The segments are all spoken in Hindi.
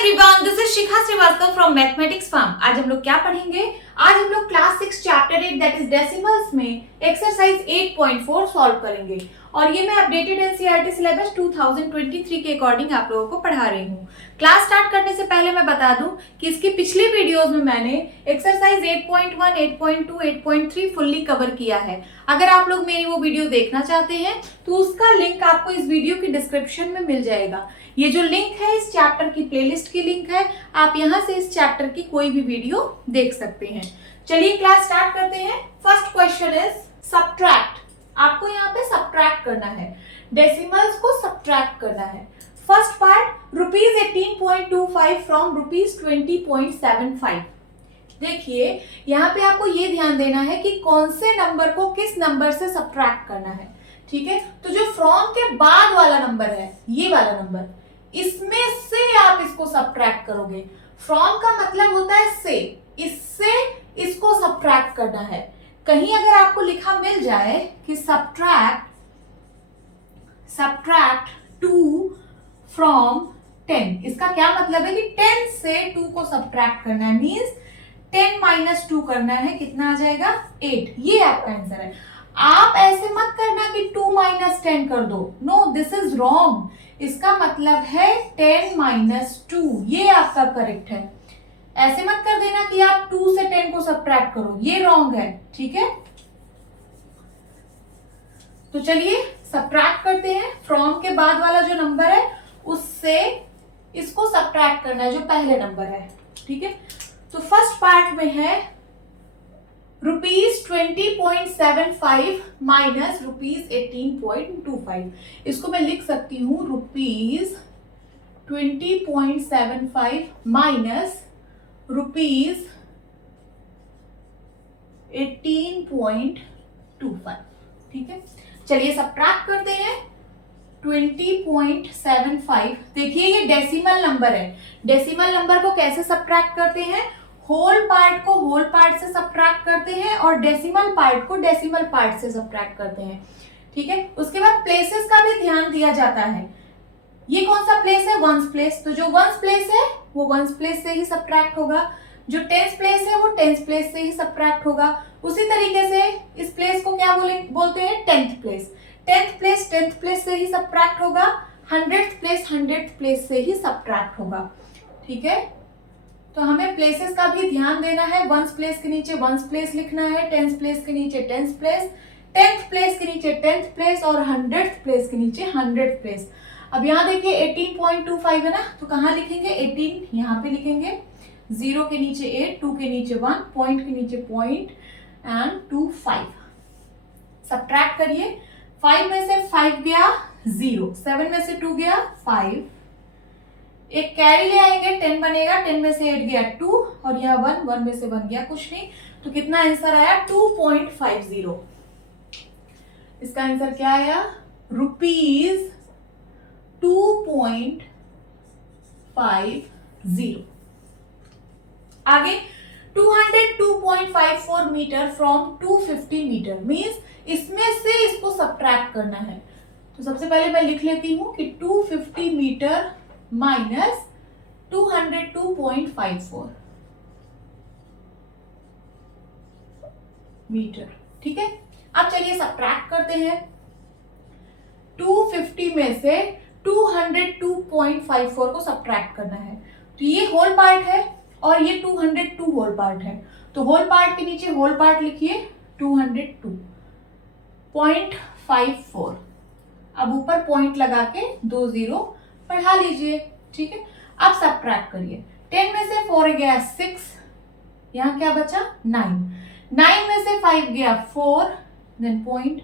Everyone, this is Shikha Srivastava from mathematics farm. आज हम लोग क्या पढ़ेंगे? आज हम लोग class 6 chapter 8 that is decimals में एक्सरसाइज 8.4 सॉल्व करेंगे और ये मैं अपडेटेड एनसीईआरटी सिलेबस 2023 के अकॉर्डिंग आप लोगों को पढ़ा रही हूँ। क्लास स्टार्ट करने से पहले मैं बता दूं कि इसकी पिछली वीडियोस में मैंने एक्सरसाइज 8.1, 8.2, 8.3 फुल्ली कवर किया है। अगर आप लोग मेरी वो वीडियो देखना चाहते हैं तो उसका लिंक आपको इस वीडियो की डिस्क्रिप्शन में मिल जाएगा। ये जो लिंक है इस चैप्टर की प्लेलिस्ट की लिंक है, आप यहाँ से इस चैप्टर की कोई भी वीडियो देख सकते हैं। चलिए क्लास स्टार्ट करते हैं। First question is subtract. आपको यहाँ पे सब्ट्रैक्ट करना है, डेसिमल्स को सब्ट्रैक्ट करना है। First part ₹18.25 from ₹20.75। देखिए यहाँ पे आपको ये ध्यान देना है कि कौन से नंबर को किस नंबर से सब्ट्रैक्ट करना है। ठीक है, तो जो फ्रॉम के बाद वाला नंबर है, ये वाला नंबर, इसमें से आप इसको सब्ट्रैक्ट करोगे। फ्रॉम का मतलब होता है से, इससे इसको सब्ट्रैक्ट करना है। कहीं अगर आपको लिखा मिल जाए कि सब्ट्रैक्ट 2 फ्रॉम 10, इसका क्या मतलब है कि 10 से 2 को सब्ट्रैक्ट करना है, मींस 10 माइनस 2 करना है, कितना आ जाएगा 8। ये आपका आंसर है। आप ऐसे मत करना कि 2 माइनस 10 कर दो, नो दिस इज रॉन्ग। इसका मतलब है 10 माइनस 2, ये आपका करेक्ट है। ऐसे मत कर देना कि आप 2 से 10 को सब्ट्रैक्ट करो, ये रॉन्ग है। ठीक है, तो चलिए सब्ट्रैक्ट करते हैं। फ्रॉम के बाद वाला जो नंबर है उससे इसको सब्ट्रैक्ट करना है, जो पहले नंबर है। ठीक है, तो फर्स्ट पार्ट में है ₹20.75 माइनस ₹18.25। इसको मैं लिख सकती हूँ ₹20.75 माइनस ₹18.25। ठीक है, चलिए सब्ट्रैक्ट करते हैं। 20.75, देखिए ये डेसिमल नंबर है। डेसिमल नंबर को कैसे सब्ट्रैक्ट करते हैं? होल पार्ट को होल पार्ट से सब्ट्रैक्ट करते हैं और डेसिमल पार्ट को डेसिमल पार्ट से सब्ट्रैक्ट करते हैं। ठीक है, उसके बाद प्लेसेस का भी ध्यान दिया जाता है। ये कौन सा प्लेस है? Ones place. तो जो वंस प्लेस है वो वंस प्लेस से ही सब्ट्रैक्ट होगा, जो टेंस प्लेस है वो टेंस प्लेस से ही सब्ट्रैक्ट होगा। उसी तरीके से इस प्लेस को क्या बोलते हैं? Tenth place. Tenth place tenth place से ही सब्ट्रैक्ट होगा, 100th प्लेस 100th प्लेस से ही सब्ट्रैक्ट होगा। ठीक है, तो हमें प्लेसेस का भी ध्यान देना है। वंस प्लेस के नीचे वंस प्लेस लिखना है, टेंस प्लेस के नीचे टेंस प्लेस, 10th प्लेस के नीचे 10th प्लेस और 100th प्लेस के नीचे 100th प्लेस। अब यहाँ देखिए 18.25 है ना, तो कहाँ लिखेंगे? 18 यहाँ पे लिखेंगे, 0 के नीचे 8, 2 के नीचे 1, पॉइंट के नीचे पॉइंट एंड 2 5। सब्ट्रैक्ट करिए। 5 में से 5 गया 0, 7 में से 2 गया 5, एक कैरी ले आएंगे 10 बनेगा, 10 में से 8 गया 2 और यह 1, 1 में से 1 गया कुछ नहीं। तो कितना आंसर आया? 2.50। इसका आंसर क्या आया? ₹2.50। आगे 202.54 मीटर फ्रॉम 250 मीटर, मीन्स इसमें से इसको सब्ट्रैक्ट करना है। तो सबसे पहले मैं लिख लेती हूं कि 250 मीटर माइनस 202.54 मीटर। ठीक है, अब चलिए सब्ट्रैक्ट करते हैं। 250 में से 202.54 को सब्ट्रैक्ट करना है। तो ये होल पार्ट है और ये 202 होल पार्ट है, तो होल पार्ट के नीचे होल पार्ट लिखिए 202.54। अब ऊपर पॉइंट लगा के 2 0 बढ़ा लीजिए। ठीक है, अब सब्ट्रैक्ट करिए। 10 में से 4 गया 6, यहाँ क्या बचा? 9। 9 में से 5 गया 4, देन पॉइंट,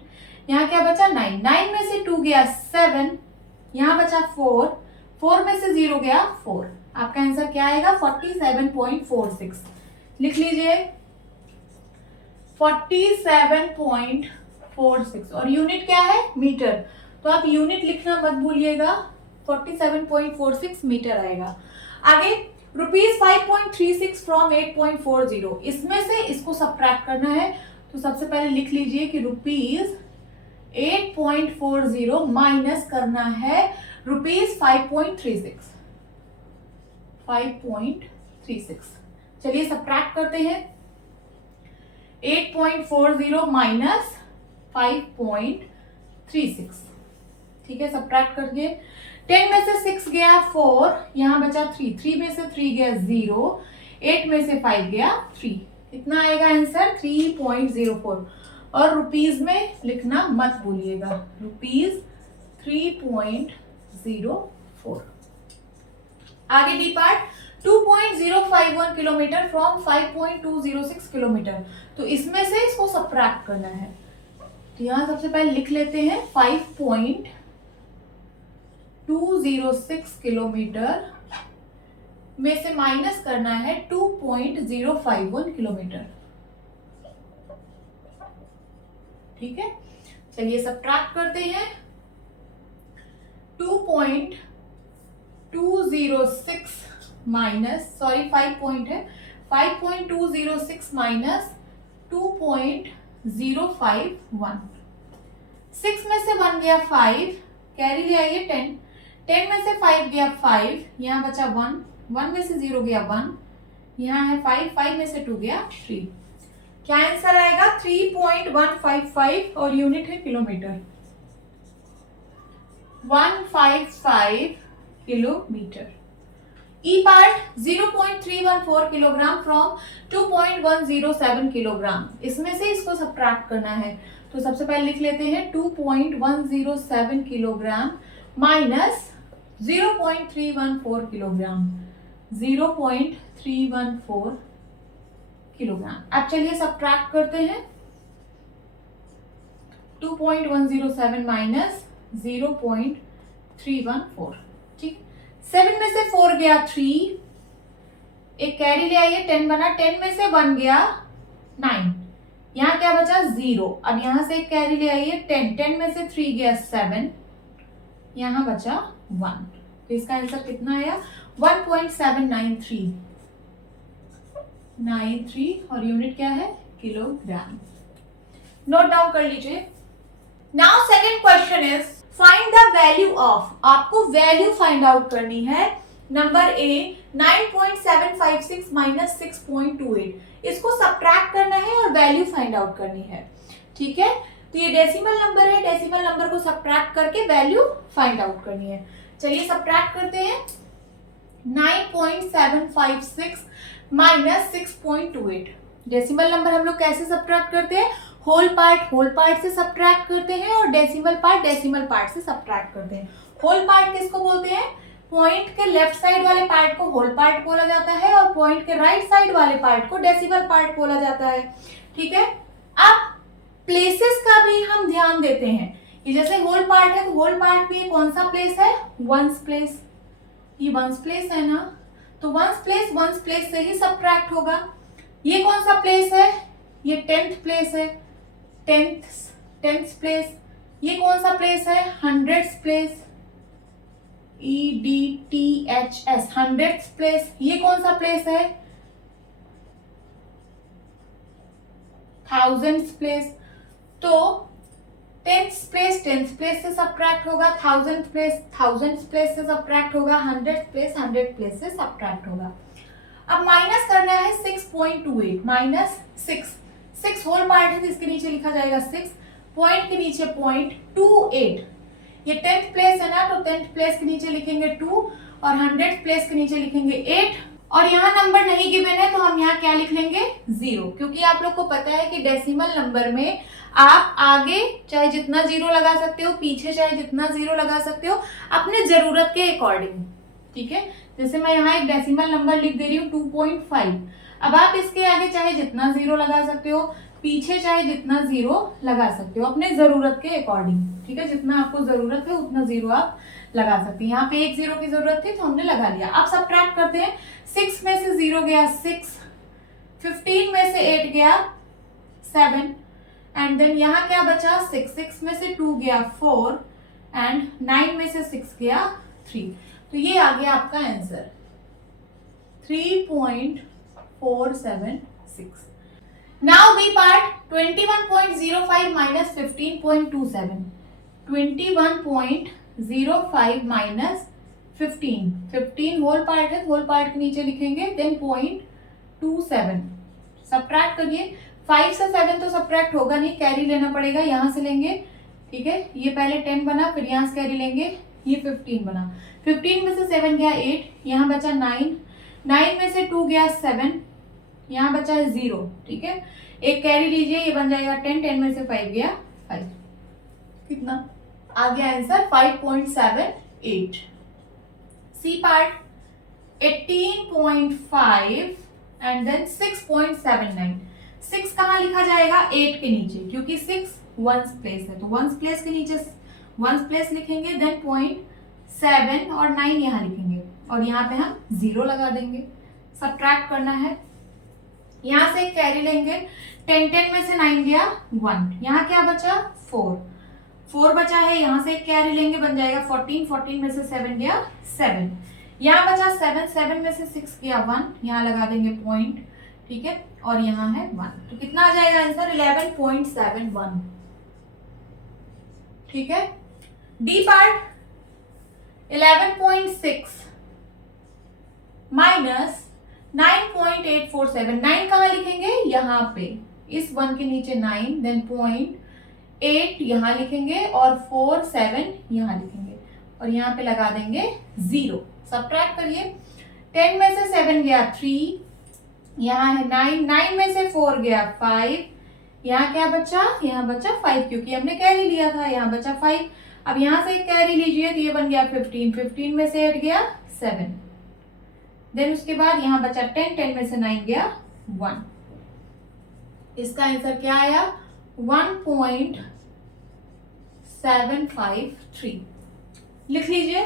यहाँ क्या बचा? 9। 9 में से 2 गया 7, यहाँ बचा 4, 4 में से 0 गया 4। आपका आंसर क्या आएगा? 47.46। लिख लीजिए 47.46 और यूनिट क्या है? मीटर। तो आप यूनिट लिखना मत भूलिएगा, 47.46 मीटर आएगा। आगे ₹5.36 फ्रॉम 8.40, इसमें से इसको सब्ट्रैक्ट करना है। तो सबसे पहले लिख लीजिए कि ₹8.40 माइनस करना है ₹5.36। 5.36। चलिए सब्ट्रैक्ट करते हैं। 8.40 माइनस 5.36, ठीक है। सब्ट्रैक्ट करके 10 में से 6 गया 4, यहाँ बचा 3, 3 में से 3 गया 0, 8 में से 5 गया 3। कितना आएगा आंसर? 3.04। और रुपीज में लिखना मत भूलिएगा, रुपीज 3.04। आगे D part, 2.051 kilometre from 5.206 kilometre. तो इसमें से इसको सब्ट्रैक्ट करना है। तो यहां सबसे पहले लिख लेते हैं 5.206 किलोमीटर में से माइनस करना है 2.051 किलोमीटर, ठीक है। चलिए सब्ट्रैक्ट करते हैं। 2.206 माइनस, सॉरी 5 पॉइंट है, 5.206 माइनस 2.051। 6 में से 1 गया 5, कैरी ले आइए 10, 10 में से 5 गया 5, यहाँ बचा 1, 1 में से 0 गया 1, यहाँ है 5, 5 में से 2 गया 3। क्या आंसर आएगा? 3.155 और यूनिट है kilometre, 155 kilometre. E part 0.314 kilogram from 2.107 kilogram. इसमें से इसको सब्ट्रैक्ट करना है। तो सबसे पहले लिख लेते हैं 2.107 किलोग्राम माइनस 0.314 किलोग्राम, 0.314 किलोग्राम। अब चलिए सब्ट्रैक्ट करते हैं। 2.107 माइनस 0.314, ठीक। 7 में से 4 गया 3, एक कैरी ले आइए 10 बना, 10 में से 1 गया 9, यहाँ क्या बचा 0। अब यहां से एक कैरी ले आइए 10, 10 में से 3 गया 7, यहाँ बचा 1। तो इसका आंसर कितना आया? 1.793 और यूनिट क्या है? किलोग्राम। नोट डाउन कर लीजिए। Now second question is find the value of. आपको वैल्यू फाइंड आउट करनी है। नंबर ए 9.756 माइनस 6.28, इसको सब्ट्रैक्ट करना है और वैल्यू फाइंड आउट करनी है, ठीक है। तो ये डेसिमल नंबर है, डेसिमल नंबर को सब्ट्रैक्ट करके वैल्यू फाइंड आउट करनी है। चलिए सब्ट्रैक्ट करते हैं। 9.756 माइनस 6.28, डेसिमल नंबर हम लोग कैसे सब्ट्रैक्ट करते हैं? होल पार्ट से सब्ट्रैक्ट करते हैं और डेसिमल पार्ट से सब्ट्रैक्ट करते हैं। होल पार्ट किसको बोलते हैं? पॉइंट के लेफ्ट साइड वाले पार्ट को होल पार्ट बोला जाता है और पॉइंट के राइट साइड वाले पार्ट को डेसिमल पार्ट बोला जाता है, ठीक है। अब प्लेसेस का भी हम ध्यान देते हैं कि जैसे होल पार्ट है तो होल पार्ट में कौन सा प्लेस है? Ones place. ये वंस प्लेस है ना, तो वंस प्लेस से ही सब्ट्रैक्ट होगा। ये कौन सा प्लेस है? ये 10th प्लेस है, 10th प्लेस। ये कौन सा प्लेस है? 100th place, EDTHS, 100th place. ये कौन सा प्लेस है? 1000th place. तो 10th प्लेस से सब्ट्रैक्ट होगा, 1000th प्लेस से सब्ट्रैक्ट होगा, 100th प्लेस से सब्ट्रैक्ट होगा। अब माइनस करना है 6.28 माइनस 6 होल पार्ट है तो इसके नीचे लिखा जाएगा 6, पॉइंट के नीचे 0.28। ये 10th प्लेस है ना, तो 10th प्लेस के नीचे लिखेंगे 2 और 100th प्लेस के नीचे लिखेंगे 8। और यहाँ नंबर नहीं गिवन है तो हम यहाँ क्या लिख लेंगे? 0, क्योंकि आप लोग को पता है कि डेसिमल नंबर में आप आगे चाहे जितना 0 लगा सकते हो, पीछे चाहे जितना 0 लगा सकते हो, अपने जरूरत के अकॉर्डिंग, ठीक है। जैसे मैं यहाँ एक डेसिमल नंबर लिख दे रही हूँ 2.5। अब आप इसके आगे चाहे जितना 0 लगा सकते हो, पीछे चाहे जितना 0 लगा सकते हो, अपने जरूरत के अकॉर्डिंग, ठीक है। जितना आपको जरूरत है उतना 0 आप लगा सकते हैं। यहाँ पे एक 0 की जरूरत थी तो हमने लगा लिया। अब सब्ट्रैक्ट करते हैं। 6 में से 0 गया 6, 15 में से 8 गया 7, एंड देन यहाँ क्या बचा? 6 में से 2 गया 4 एंड 9 में से 6 गया 3। तो ये आ गया आपका answer 3.476। Now B part 21.05 minus 15.27, 21.05 minus 15 whole part है, होल पार्ट के नीचे लिखेंगे, देन 0.27 सब्ट्रैक्ट करिए। 5 से 7 तो सब्ट्रैक्ट होगा नहीं, कैरी लेना पड़ेगा, यहां से लेंगे, ठीक है। ये पहले 10 बना, फिर यहां से कैरी लेंगे, ये 15 बना। 15 में से 7 गया 8, यहाँ बचा 9, 9 में से 2 गया 7, यहाँ बचा है 0, ठीक है। एक कैरी लीजिए, ये बन जाएगा 10, 10 में से 5 गया 5, कितना आ गया answer 5.78। C part 18.5 and then 6.79। 6 कहाँ लिखा जाएगा, 8 के नीचे, क्योंकि 6 वंस प्लेस है, तो वंस प्लेस के नीचे वंस प्लेस लिखेंगे, देन 0.7 और 9 यहाँ लिखेंगे, और यहाँ पे हम 0 लगा देंगे। सब्ट्रैक्ट करना है, यहाँ से एक कैरी लेंगे, 10 10 में से 9 गया 1, यहाँ क्या बचा 4 बचा है, यहाँ से एक कैरी लेंगे, बन जाएगा 14, 14 में से 7 गया 7, यहाँ बचा 7, 7 में से 6 गया 1, यहाँ लगा देंगे पॉइंट, ठीक है, और यहाँ है 1, तो कितना आ जाएगा आंसर 11.71, ठीक है। डी पार्ट 11.6 माइनस 9.847, 9 कहाँ लिखेंगे, यहाँ पे इस 1 के नीचे 9, देन 0.8 यहाँ लिखेंगे, और 4 7 यहाँ लिखेंगे, और यहाँ पे लगा देंगे 0। सब्ट्रैक्ट करिए, 10 में से 7 गया 3, यहाँ है 9, 9 में से 4 गया 5, यहाँ क्या बचा, यहाँ बचा 5, क्योंकि हमने कैरी लिया था, यहाँ बचा 5। अब यहाँ से एक कैरी लीजिए, तो ये बन गया 15, 15 में से 8 गया 7, देन उसके बाद यहाँ बचा 10, 10 में से 9 गया 1। इसका आंसर क्या आया 1.753, लिख लीजिए।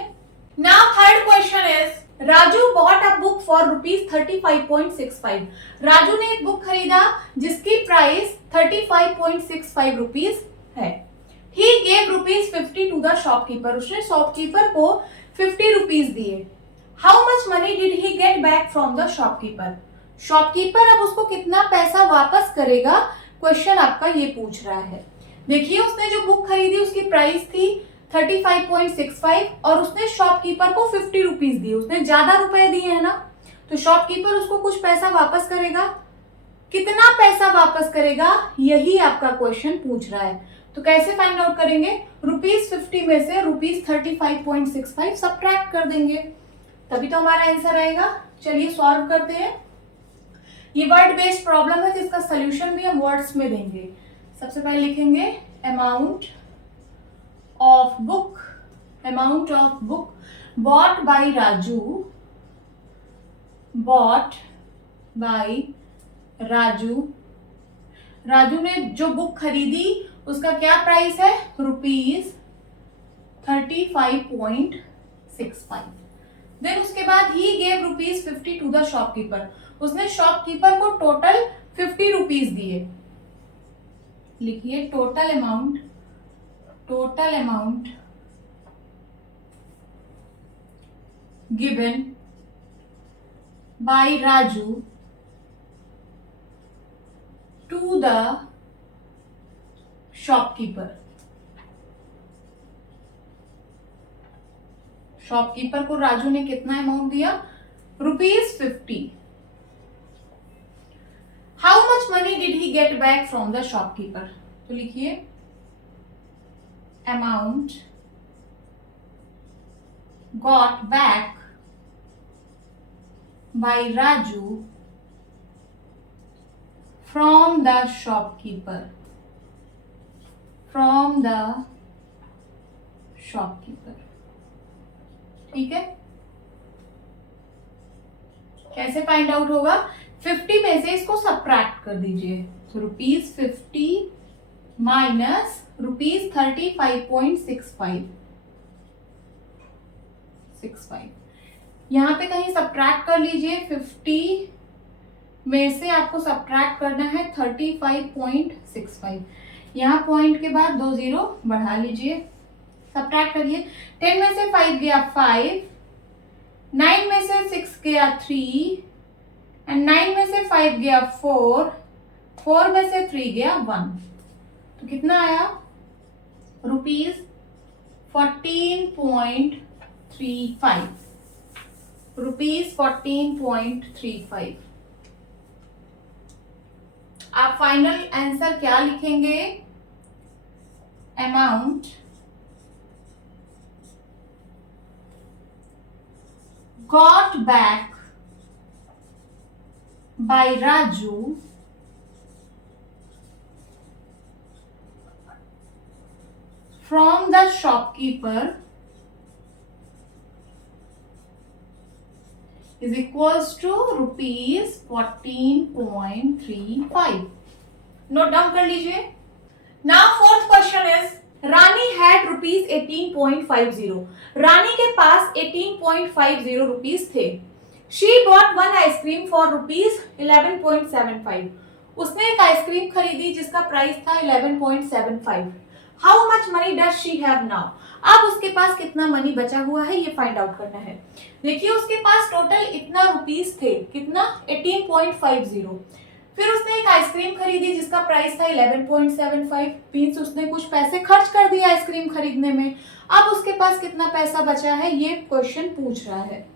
Now third question is, Raju bought a book for ₹35.65। Raju ने एक बुक खरीदा जिसकी प्राइस 35.65 रुपीज है। He gave ₹50 to the shopkeeper, उसने शॉपकीपर को 50 रुपीज दिए। How much money did he get back from the shopkeeper. Shopkeeper अब उसको कितना पैसा वापस करेगा, क्वेश्चन आपका ये पूछ रहा है। देखिए, उसने जो बुक खरीदी उसकी प्राइस थी 35.65 और उसने शॉपकीपर को 50 रुपीज दिए, उसने ज्यादा रुपए दिए है ना, तो शॉपकीपर उसको कुछ पैसा वापस करेगा। कितना पैसा वापस करेगा, यही आपका क्वेश्चन पूछ रहा है। तो कैसे फाइंड आउट करेंगे, ₹50 में से ₹35.65 सब्ट्रैक्ट कर देंगे, तभी तो हमारा आंसर आएगा। चलिए सॉल्व करते हैं। ये वर्ड बेस्ड प्रॉब्लम है, जिसका सोल्यूशन भी हम वर्ड्स में देंगे। सबसे पहले लिखेंगे amount of book bought by Raju, bought by Raju. Raju ने जो बुक खरीदी उसका क्या प्राइस है, ₹35.65। देन उसके बाद he gave ₹50 to the shopkeeper, उसने शॉपकीपर को टोटल 50 रुपीज दिए। लिखिए total amount given by Raju to the shopkeeper. Shopkeeper को राजू ने कितना अमाउंट दिया, ₹50। How much money did he get back from the shopkeeper, तो लिखिए amount got back by Raju from the shopkeeper, ठीक है। कैसे फाइंड आउट होगा, 50 में से इसको सब्ट्रैक्ट कर दीजिए, तो ₹50 माइनस ₹35.65। यहां पे कहीं सब्ट्रैक्ट कर लीजिए, 50 में से आपको सब्ट्रैक्ट करना है 35.65। यहाँ पॉइंट के बाद 2 0 बढ़ा लीजिए, सब्ट्रैक्ट करिए। 10 में से 5 गया 5, 9 में से 6 गया 3 एंड 9 में से 5 गया 4, 4 में से 3 गया 1, तो कितना आया ₹14.5 रुपीज 14.35। आप फाइनल आंसर क्या लिखेंगे? Amount got back by Raju from the shopkeeper is equals to rupees 14.35। Note down कर लीजिए। Now fourth question is Rani had rupees 18.50। रानी के पास 18.50 रुपीज थे। She bought one ice cream for rupees 11.75। उसने एक आइसक्रीम खरीदी जिसका प्राइस था 11.75। How much money does she have now? अब उसके पास कितना मनी बचा हुआ है ये फाइंड आउट करना है। देखिए उसके पास टोटल इतना रुपीस थे, कितना? 18.50। फिर उसने एक आइसक्रीम खरीदी जिसका प्राइस था 11.75। मींस उसने कुछ पैसे खर्च कर दिए आइसक्रीम खरीदने में। अब उसके पास कितना पैसा बचा है ये क्वेश्चन पूछ रहा है।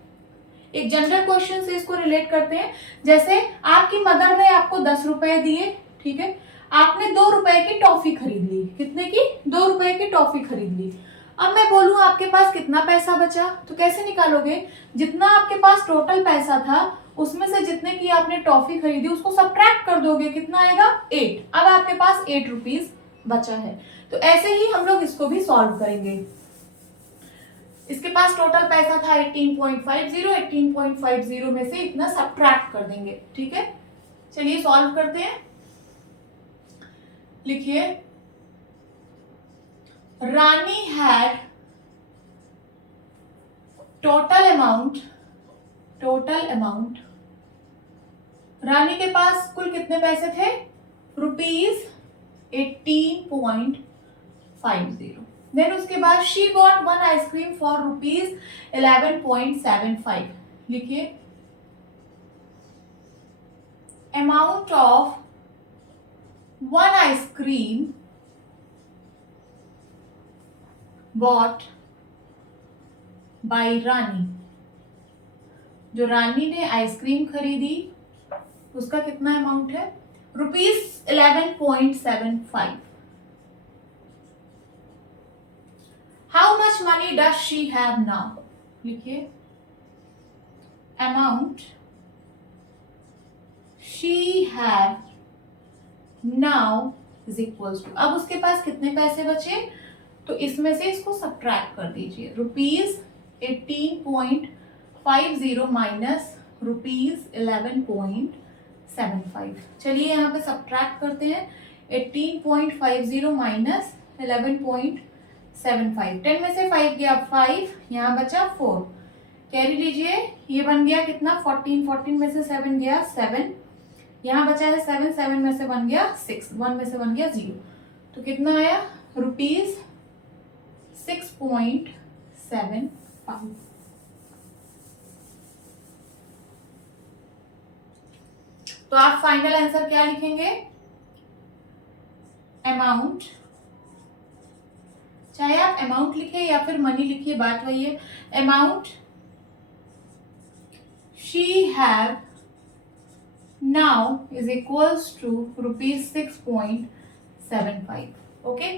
एक जनरल क्वेश्चन से इसको रिलेट करते हैं। जैसे आपकी मदर ने आपको 10 रुपए दिए, ठीक है, आपने 2 रुपए की टॉफी खरीद ली। कितने की? 2 रुपए की टॉफी खरीद ली। अब मैं बोलूं आपके पास कितना पैसा बचा, तो कैसे निकालोगे? जितना आपके पास टोटल पैसा था उसमें से जितने की आपने टॉफी खरीदी उसको सब्ट्रैक्ट कर दोगे। कितना आएगा? 8। अब आपके पास 8 रुपीज बचा है। तो ऐसे ही हम लोग इसको भी सॉल्व करेंगे। इसके पास टोटल पैसा था 18.50। 18.50 में से इतना सब्ट्रैक्ट कर देंगे, ठीक है। चलिए सॉल्व करते हैं। लिखिए रानी हैड टोटल अमाउंट रानी के पास कुल कितने पैसे थे? रुपीज 18.50। देन उसके बाद she got one ice cream for rupees 11.75। लिखिए amount of one ice cream bought by Rani. जो रानी ने आइसक्रीम खरीदी उसका कितना अमाउंट है? Rupees 11.75। How much money does she have now? लिखिए amount she have now is equals to, अब उसके पास कितने पैसे बचे? तो इसमें से इसको सब्ट्रैक्ट कर दीजिए। Rupees 18.50 minus rupees 11.75। चलिए यहाँ पे सब्ट्रैक्ट करते हैं। 18.50 माइनस 11.75। 10 में से 5 गया 5, यहाँ बचा 4। कैरी लीजिए, ये बन गया कितना? 14। 14 में से 7 गया 7, यहाँ बचा है 7। 7 में से बन गया 6, 1 में से बन गया 0। तो कितना आया? रुपीज 6.75। तो आप फाइनल आंसर क्या लिखेंगे? अमाउंट, चाहे आप अमाउंट लिखे या फिर मनी लिखिए, बात वही है। Amount she have now is equals to rupees 6.75। Okay,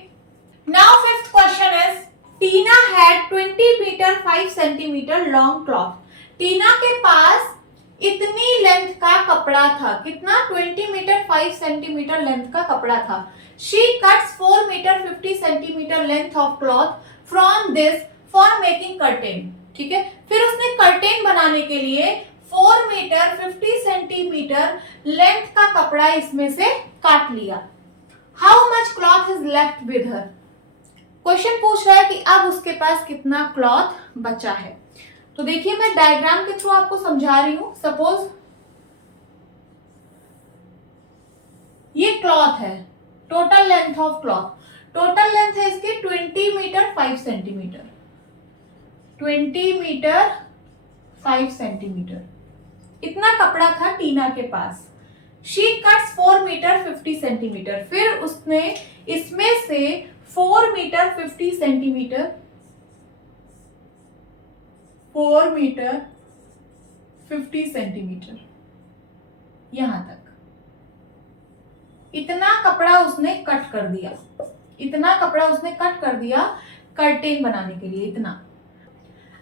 now fifth question is Tina had 20 metre 5 centimetre long cloth. Tina के पास इतनी लेंथ का कपड़ा था। कितना? 20 मीटर 5 सेंटीमीटर लेंथ का कपड़ा था। She cuts 4 metre 50 centimetre length of cloth from this for making curtain. ठीक है, फिर उसने कर्टेन बनाने के लिए 4 मीटर 50 सेंटीमीटर लेंथ का कपड़ा इसमें से काट लिया। How much cloth is left with her? Question पूछ रहा है कि अब उसके पास कितना क्लॉथ बचा है। तो देखिए मैं डायग्राम के थ्रू आपको समझा रही हूं। सपोज ये क्लॉथ है, total length of cloth, total length है इसकी 20 मीटर 5 सेंटीमीटर। 20 मीटर 5 सेंटीमीटर इतना कपड़ा था टीना के पास। She cuts 4 metre 50 centimetre. फिर उसने इसमें से 4 मीटर 50 सेंटीमीटर 4 मीटर 50 सेंटीमीटर, यहां तक इतना कपड़ा उसने कट कर दिया, इतना कपड़ा उसने कट कर दिया कर्टेन बनाने के लिए, इतना।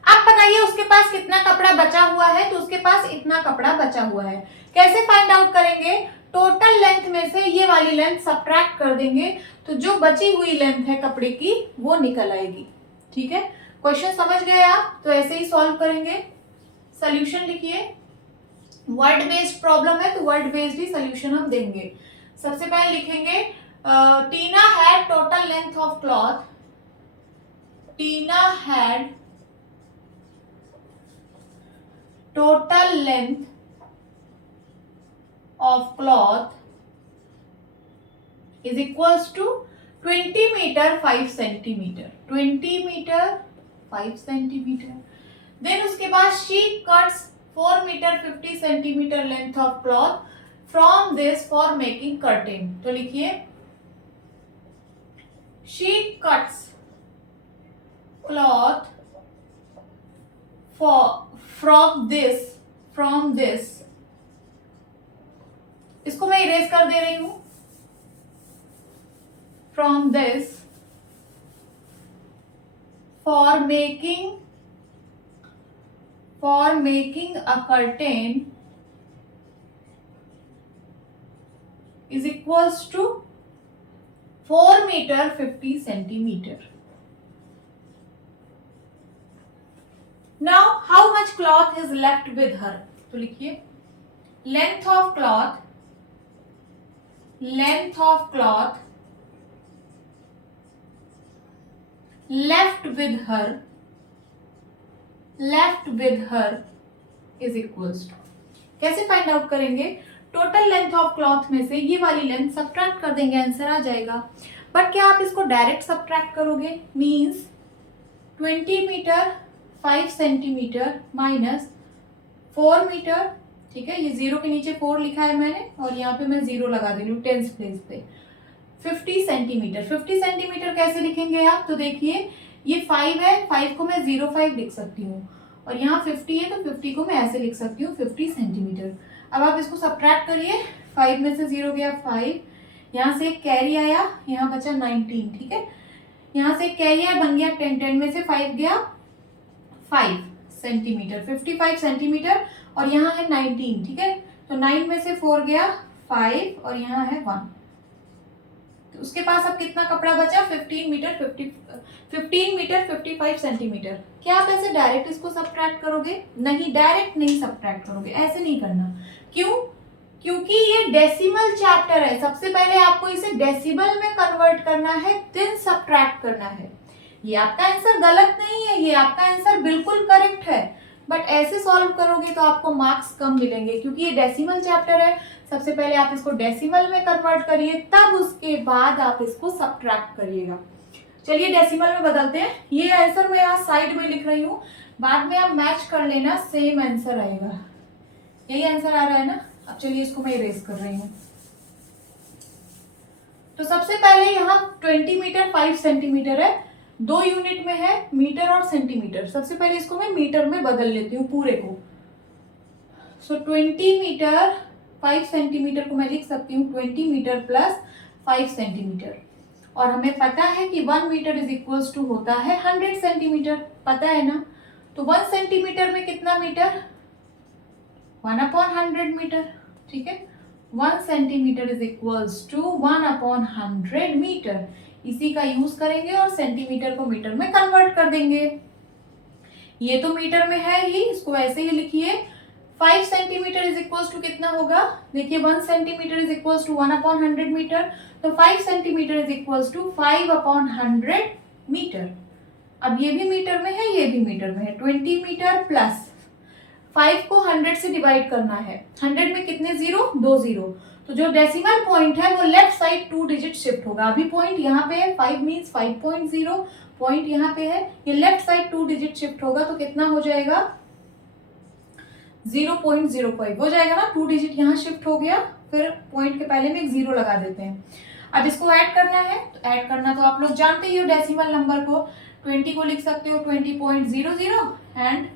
अब बताइए उसके पास कितना कपड़ा बचा हुआ है, तो उसके पास इतना कपड़ा बचा हुआ है। कैसे फाइंड आउट करेंगे? टोटल लेंथ में से ये वाली लेंथ सब्ट्रैक्ट कर देंगे, तो जो बची हुई लेंथ है कपड़े की वो निकल आएगी। ठीक है, क्वेश्चन समझ गए आप? तो ऐसे ही सॉल्व करेंगे। सोल्यूशन लिखिए, वर्ड बेस्ड प्रॉब्लम है तो वर्ड बेस्ड ही सोल्यूशन हम देंगे। सबसे पहले लिखेंगे Tina had total length of cloth, Tina had total length of cloth is equals to 20 meter 5 centimeter, 20 meter 5 centimeter। then उसके बाद she cuts 4 meter 50 centimeter length of cloth from this for making curtain। तो लिखिए she cuts cloth from this, इसको मैं इरेज कर दे रही हूं, from this for making a curtain is equals to 4 metre 50 centimetre. Now how much cloth is left with her, तो लिखिए length of cloth left with her is equals to, कैसे फाइंड आउट करेंगे? टोटल लेंथ ऑफ क्लॉथ में से ये वाली लेंथ सब्ट्रैक्ट कर देंगे, आंसर आ जाएगा। बट क्या आप इसको डायरेक्ट सब्ट्रैक्ट करोगे? Means 20 metre 5 centimetre minus 4 metre, ठीक है, ये 0 के नीचे 4 लिखा है मैंने और यहाँ पे मैं 0 लगा दे रही हूँ टेंस प्लेस पे। 50 सेंटीमीटर, 50 सेंटीमीटर कैसे लिखेंगे आप? तो देखिए ये 5 है, 5 को मैं 0.5 लिख सकती हूँ और यहाँ 50 है तो 50 को मैं ऐसे लिख सकती हूँ 50 सेंटीमीटर। अब आप इसको सब्ट्रैक्ट करिए, 5 में से 0 गया 5, यहाँ से एक कैरी आया, यहाँ बचा 19, ठीक है, यहाँ से एक कैरी आया बन गया 10, 10 में से 5 गया 5 सेंटीमीटर, 55 सेंटीमीटर और यहाँ है 19, ठीक है, तो 9 में से 4 गया 5 और यहाँ है 1, तो उसके पास अब कितना कपड़ा बचा? 15 मीटर 55 सेंटीमीटर। क्या आप ऐसे डायरेक्ट इसको सब्ट्रैक्ट करोगे? नहीं, डायरेक्ट नहीं सब्ट्रैक्ट करोगे, ऐसे नहीं करना। क्यों? क्योंकि ये डेसिमल चैप्टर है, सबसे पहले आपको इसे डेसिमल में कन्वर्ट करना है, देन सब्ट्रैक्ट करना है। ये आपका आंसर गलत नहीं है, ये आपका आंसर बिल्कुल करेक्ट है, बट ऐसे सॉल्व करोगे तो आपको मार्क्स कम मिलेंगे, क्योंकि ये डेसिमल चैप्टर है। सबसे पहले आप इसको डेसिमल में कन्वर्ट करिए, तब उसके बाद आप इसको सब्ट्रैक्ट करिएगा। चलिए डेसिमल में बदलते हैं। ये आंसर मैं यहाँ साइड में लिख रही हूँ, बाद में आप मैच कर लेना, सेम आंसर आएगा। यही आंसर आ रहा है ना? अब चलिए इसको मैं इरेज कर रही हूँ। तो सबसे पहले यहाँ 20 मीटर 5 सेंटीमीटर है, 2 यूनिट में है, मीटर और सेंटीमीटर। सबसे पहले इसको मैं मीटर में बदल लेती हूँ पूरे को। सो 20 मीटर 5 सेंटीमीटर को मैं लिख सकती हूँ 20 मीटर प्लस 5 सेंटीमीटर, और हमें पता है कि 1 मीटर इज इक्वल्स टू होता है 100 सेंटीमीटर, पता है ना? तो 1 सेंटीमीटर में कितना मीटर? 1/100 मीटर, ठीक है। 1 centimetre is equals to 1/100 metre. इसी का यूज करेंगे और सेंटीमीटर को मीटर में कन्वर्ट कर देंगे। ये तो मीटर में है ही, इसको ऐसे ही लिखिए। 5 सेंटीमीटर इज इक्वल्स टू कितना होगा? देखिए 1 centimetre is equals to 1/100 metre, तो 5 centimetre is equals to 5/100 metre. अब ये भी मीटर में है, ये भी मीटर में है। 20 मीटर प्लस 5 को 100 से डिवाइड करना है। 100 में कितने जीरो? 2 जीरो। तो जो डेसिमल पॉइंट है वो लेफ्ट साइड 2 डिजिट शिफ्ट होगा। अभी पॉइंट यहाँ पे है, 5 मीन्स 5.0, पॉइंट यहाँ पे है, ये लेफ्ट साइड 2 डिजिट शिफ्ट होगा, तो कितना हो जाएगा? 0.05 हो जाएगा ना। 2 डिजिट यहाँ शिफ्ट हो गया, फिर पॉइंट के पहले में एक 0 लगा देते हैं। अब इसको ऐड करना है, तो ऐड करना तो आप लोग जानते ही हो डेसिमल नंबर को। 20 को लिख सकते हो 20.00 एंड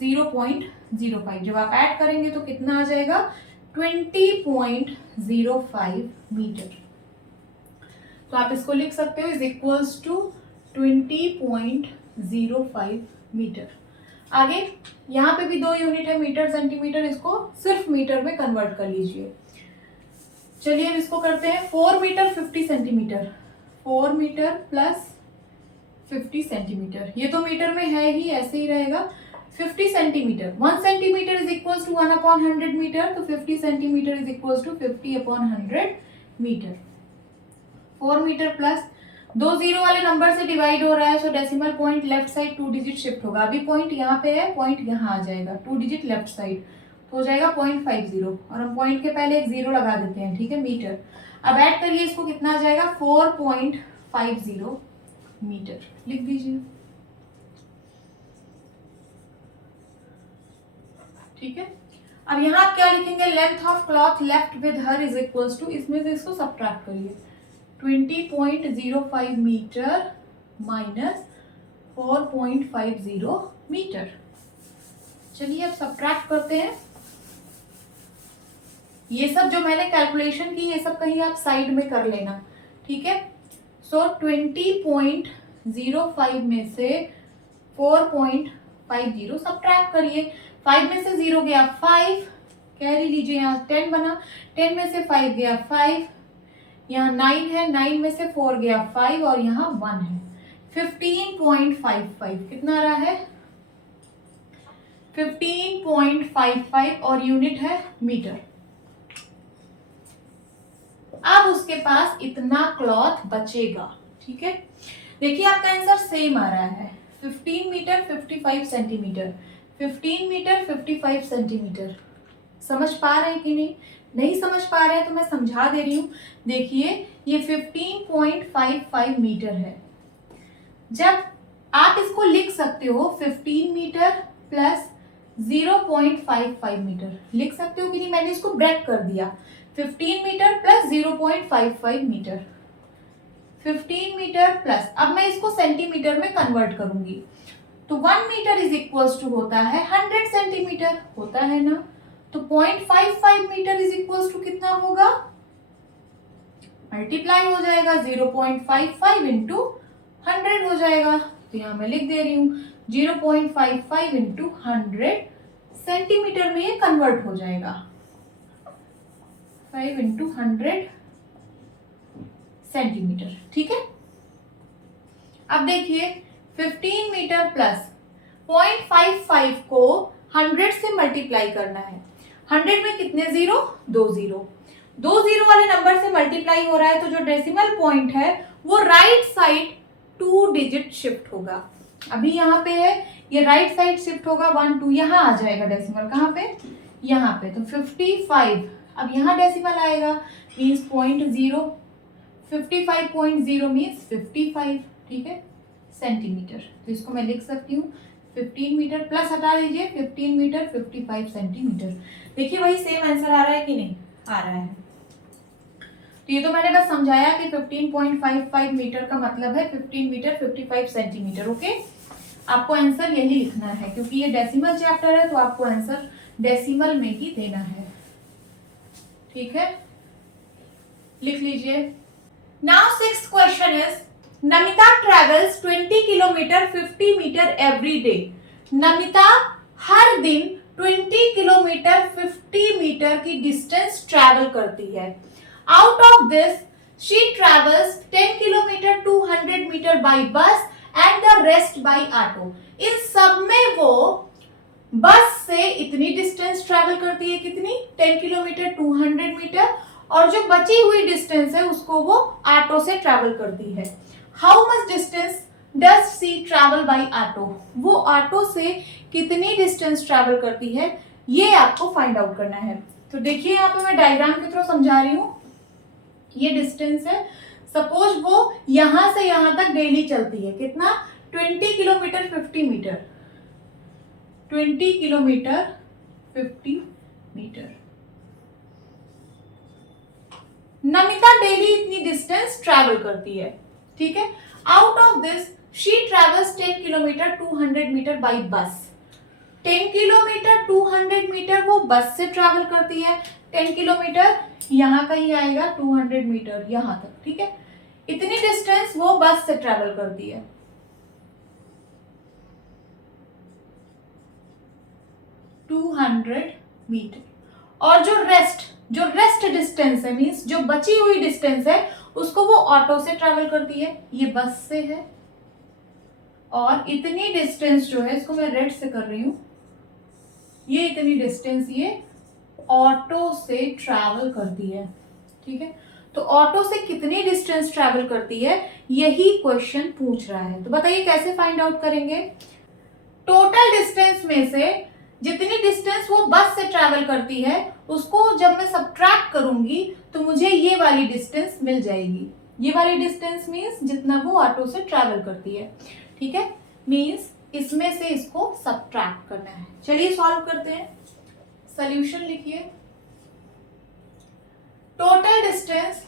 0.05। जब आप ऐड करेंगे तो कितना आ जाएगा 20.05 मीटर। तो आप इसको लिख सकते हो इज इक्वल्स टू 20.05 मीटर। आगे यहाँ पे भी 2 यूनिट है मीटर सेंटीमीटर, इसको सिर्फ मीटर में कन्वर्ट कर लीजिए। चलिए अब इसको करते हैं 4 metre 50 centimetre. 4 metre plus 50 centimetre, ये तो मीटर में है ही, ऐसे ही रहेगा। 50 centimetre, 1 centimetre is equal to 1/100 metre, तो 50 centimetre is equal to 50/100 metre. 4 metre plus 2 zero वाले नंबर से डिवाइड हो रहा है, so decimal point left side 2 digit shift होगा। अभी पॉइंट यहाँ पे है, पॉइंट यहाँ आ जाएगा 2 डिजिट लेफ्ट साइड, तो हो जाएगा 0.50 और हम पॉइंट के पहले एक जीरो लगा देते हैं, ठीक है, मीटर। अब ऐड करिए इसको, कितना आ जाएगा 4.50 मीटर, लिख दीजिए, ठीक है। अब यहाँ आप क्या लिखेंगे, length of cloth left with her is equals to, इसमें से इसको सब्ट्रैक्ट करिए, 20.05 मीटर माइनस 4.50 मीटर। चलिए अब सब्ट्रैक्ट करते हैं। ये सब जो मैंने कैलकुलेशन की, ये सब कहीं आप साइड में कर लेना, ठीक है। सो 20.05 में से 4.50 सब्ट्रैक्ट करिए। 5 में से 0 गया 5, कैरी लीजिए, यहाँ 10 बना, 10 में से 5 गया 5, यहाँ 9 है, 9 में से 4 गया 5 और यहाँ 1 है। 15.55 कितना आ रहा है 15.55 और यूनिट है मीटर। अब उसके पास इतना क्लॉथ बचेगा, ठीक है। देखिए आपका आंसर सेम आ रहा है, 15 मीटर 55 सेंटीमीटर, 15 मीटर 55 सेंटीमीटर। समझ पा रहे हैं कि नहीं? नहीं समझ पा रहे हैं तो मैं समझा दे रही हूं। देखिए ये 15.55 मीटर है। जब आप इसको लिख सकते हो 15 मीटर प्लस 0.55 मीटर, लिख सकते हो कि नहीं? मैंने इसको ब्रेक कर दिया, 15 metre plus 0.55 metre, 15 metre plus, अब मैं इसको सेंटीमीटर में कन्वर्ट करूंगी, तो 1 मीटर इज इक्वल्स टू होता है 100 सेंटीमीटर, होता है ना। तो 0.55 मीटर इज इक्वल्स टू कितना होगा, मल्टीप्लाई हो जाएगा, 0.55 इंटू 100 हो जाएगा। तो यहां मैं लिख दे रही हूं 0.55 इंटू 100 सेंटीमीटर में ये कन्वर्ट हो जाएगा, 5 इंटू 100 सेंटीमीटर, ठीक है। अब देखिए 15 मीटर प्लस 0.55 को 100 से मल्टीप्लाई करना है। 100 में कितने जीरो, 2 जीरो, 2 जीरो वाले नंबर से मल्टीप्लाई हो रहा है, तो जो डेसिमल पॉइंट है वो राइट साइड 2 डिजिट शिफ्ट होगा। अभी यहाँ पे है, ये राइट साइड शिफ्ट होगा 1 2, यहाँ आ जाएगा डेसिमल, कहाँ पे, यहाँ पे, तो 55, अब यहाँ डेसिमल आएगा, मीन्स 0.0, 55.0 मीन्स 55, ठीक है, सेंटीमीटर। तो इसको मैं लिख सकती हूँ 15 मीटर प्लस हटा दीजिए 15 मीटर 55 सेंटीमीटर। देखिए वही सेम आंसर आ रहा है कि नहीं आ रहा है। तो ये तो मैंने बस समझाया कि 15.55 मीटर का मतलब है 15 मीटर 55 सेंटीमीटर। ओके, आपको आंसर यही लिखना है, क्योंकि ये डेसिमल चैप्टर है तो आपको आंसर डेसिमल में ही देना है, ठीक है, लिख लीजिए। Now 6th question is, Namita travels 20 kilometre 50 metre every day. Namita हर दिन 20 किलोमीटर 50 मीटर की डिस्टेंस ट्रैवल करती है। Out of this she travels 10 kilometre 200 metre by bus and the rest by auto. इन सब में वो बस से इतनी डिस्टेंस ट्रैवल करती है, कितनी, 10 किलोमीटर 200 मीटर, और जो बची हुई डिस्टेंस है उसको वो ऑटो से ट्रैवल करती है। How much distance does she travel by auto, वो ऑटो से कितनी डिस्टेंस ट्रैवल करती है, ये आपको फाइंड आउट करना है। तो देखिए यहाँ पे मैं डायग्राम के थ्रू समझा रही हूँ। ये डिस्टेंस है, सपोज वो यहां से यहां तक डेली चलती है, कितना, 20 kilometre 50 metre, 20 kilometre 50 metre. Namita daily इतनी डिस्टेंस ट्रैवल करती है, ठीक है। Out of this she travels 10 kilometre 200 metre by bus. 10 kilometre 200 metre वो बस से ट्रैवल करती है। 10 किलोमीटर यहाँ कहीं आएगा, 200 मीटर यहाँ तक, ठीक है। इतनी डिस्टेंस वो बस से ट्रैवल करती है। मीटर। और जो रेस्ट डिस्टेंस है, मींस जो बची हुई डिस्टेंस है, उसको वो ऑटो से ट्रैवल करती है। ये बस से है। और इतनी डिस्टेंस जो है, इसको मैं रेड से कर रही हूं, ये इतनी डिस्टेंस ये ऑटो से ट्रैवल करती है, ठीक है। तो ऑटो से कितनी डिस्टेंस ट्रैवल करती है, यही क्वेश्चन पूछ रहा है। तो बताइए कैसे फाइंड आउट करेंगे। टोटल डिस्टेंस में से जितनी डिस्टेंस वो बस से ट्रैवल करती है, उसको जब मैं सब्ट्रैक्ट करूंगी तो मुझे ये वाली डिस्टेंस मिल जाएगी। ये वाली डिस्टेंस मीन्स जितना वो ऑटो से ट्रैवल करती है, ठीक है। मीन्स इसमें से इसको सब्ट्रैक्ट करना है। चलिए सॉल्व करते हैं। सॉल्यूशन लिखिए। Total distance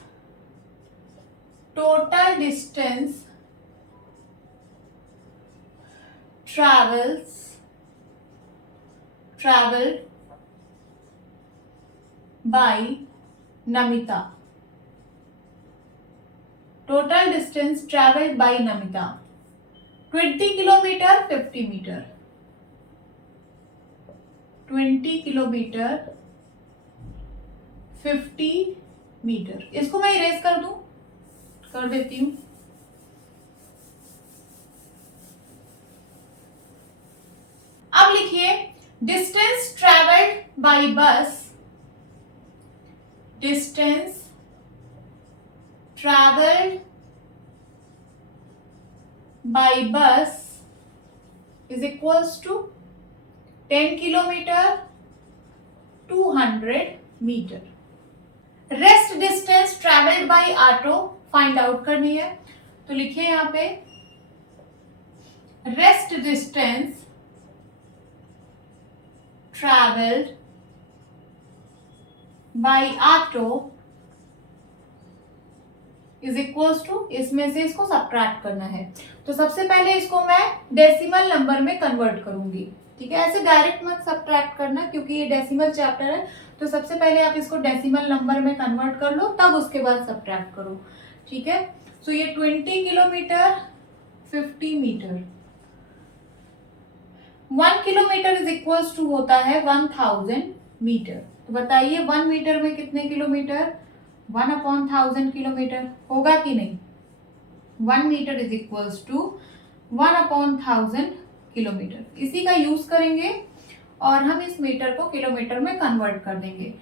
traveled by Namita. Total distance traveled by Namita 20 kilometre 50 metre. 20 kilometre 50 metre. इसको मैं इरेज कर देती हूं। अब लिखिए distance travelled by bus, distance travelled by bus is equals to 10 kilometre 200 metre. Rest distance travelled by auto find out करनी है। तो लिखिए यहां पे rest distance traveled by auto is equals to, इसमें से इसको सब्ट्रैक्ट करना है। तो सबसे पहले इसको मैं डेसिमल नंबर में कन्वर्ट करूंगी, ठीक है। ऐसे डायरेक्ट मत सब्ट्रैक्ट करना क्योंकि ये डेसिमल चैप्टर है। तो सबसे पहले आप इसको डेसिमल नंबर में कन्वर्ट कर लो, तब उसके बाद सब्ट्रैक्ट करो, ठीक है। सो ये 20 kilometre 50 metre. 1 kilometre is equals to होता है 1000 मीटर। तो बताइए 1 मीटर में कितने किलोमीटर, 1/1000 किलोमीटर होगा कि नहीं। 1 metre is equals to 1/1000 kilometre. इसी का यूज करेंगे और हम इस मीटर को किलोमीटर में कन्वर्ट कर देंगे।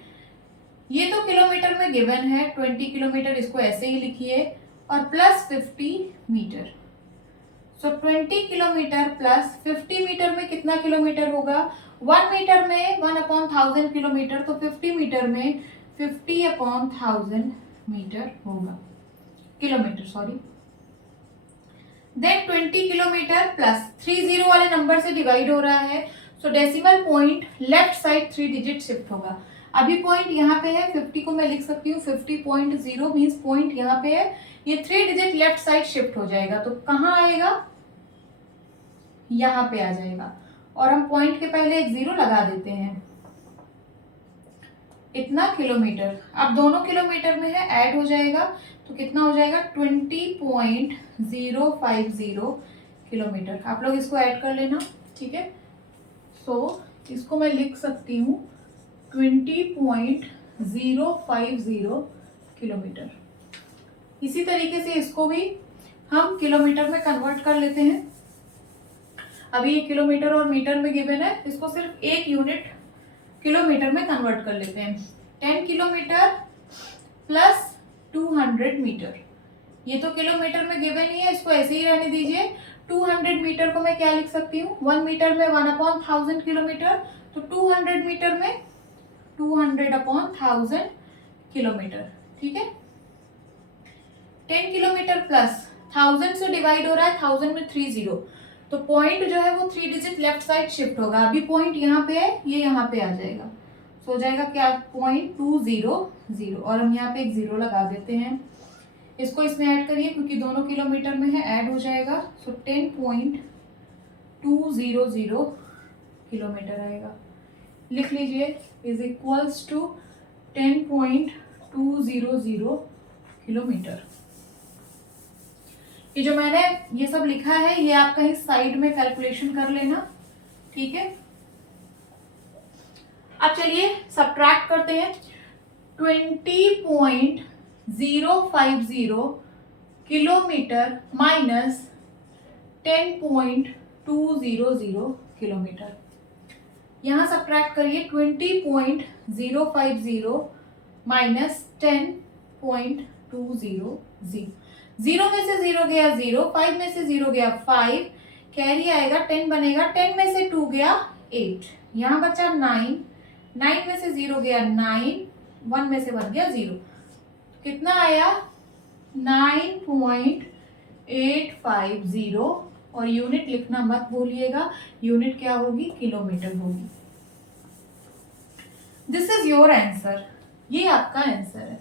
ये तो किलोमीटर में गिवन है 20 किलोमीटर, इसको ऐसे ही लिखिए, और प्लस 50 मीटर। सो 20 किलोमीटर प्लस 50 मीटर में कितना किलोमीटर होगा। 1 मीटर में 1/1000 किलोमीटर, तो 50 मीटर में 50/1000 मीटर होगा, kilometre sorry. Then 20 kilometre plus 30 वाले नंबर से डिवाइड हो रहा है, so decimal point left side 3 digit shift होगा। अभी पॉइंट यहाँ पे है, 50 को मैं लिख सकती हूँ 50.0 मीन्स पॉइंट यहाँ पे है, ये 3 डिजिट लेफ्ट साइड शिफ्ट हो जाएगा। तो कहाँ आएगा, यहाँ पे आ जाएगा। और हम पॉइंट के पहले एक 0 लगा देते हैं। इतना किलोमीटर, अब दोनों किलोमीटर में है, ऐड हो जाएगा तो कितना हो जाएगा 20.050 किलोमीटर। आप लोग इसको ऐड कर लेना, ठीक है। सो इसको मैं लिख सकती हूँ 20.050 किलोमीटर। इसी तरीके से इसको भी हम किलोमीटर में कन्वर्ट कर लेते हैं। अभी ये किलोमीटर और मीटर में गिवन है, इसको सिर्फ एक यूनिट किलोमीटर में कन्वर्ट कर लेते हैं। 10 किलोमीटर प्लस 200 मीटर, ये तो किलोमीटर में गिवन ही है, इसको ऐसे ही रहने दीजिए। 200 मीटर को मैं क्या लिख सकती हूँ, 1 मीटर में 1/1000 किलोमीटर, तो 200 मीटर में 200/1000 किलोमीटर, ठीक है। 10 किलोमीटर प्लस 1000 से डिवाइड हो रहा है, 1000 में 30, तो पॉइंट जो है वो 3 डिजिट लेफ्ट साइड शिफ्ट होगा। अभी पॉइंट यहाँ पे है, ये यहाँ पे आ जाएगा, सो जाएगा क्या 0.200, और हम यहाँ पे एक 0 लगा देते हैं। इसको इसमें ऐड करिए क्योंकि दोनों किलोमीटर में है, ऐड हो जाएगा। सो 10.200 किलोमीटर आएगा। लिख लीजिए इज इक्वल्स टू 10.200 किलोमीटर। ये जो मैंने ये सब लिखा है ये आप कहीं साइड में कैलकुलेशन कर लेना, ठीक है। अब चलिए सब्ट्रैक्ट करते हैं। 20.050 किलोमीटर माइनस 10.200 किलोमीटर। यहां सब्ट्रैक्ट करिए 20.050 माइनस 10.200। जीरो में से जीरो गया 0, 5 में से 0 गया 5, कैरी आएगा 10 बनेगा, 10 में से 2 गया 8, यहाँ बचा 9, 9 में से 0 गया 9, 1 में से बन गया 0, कितना आया 9.850। और यूनिट लिखना मत भूलिएगा, यूनिट क्या होगी, किलोमीटर होगी। दिस इज योर आंसर, ये आपका आंसर है।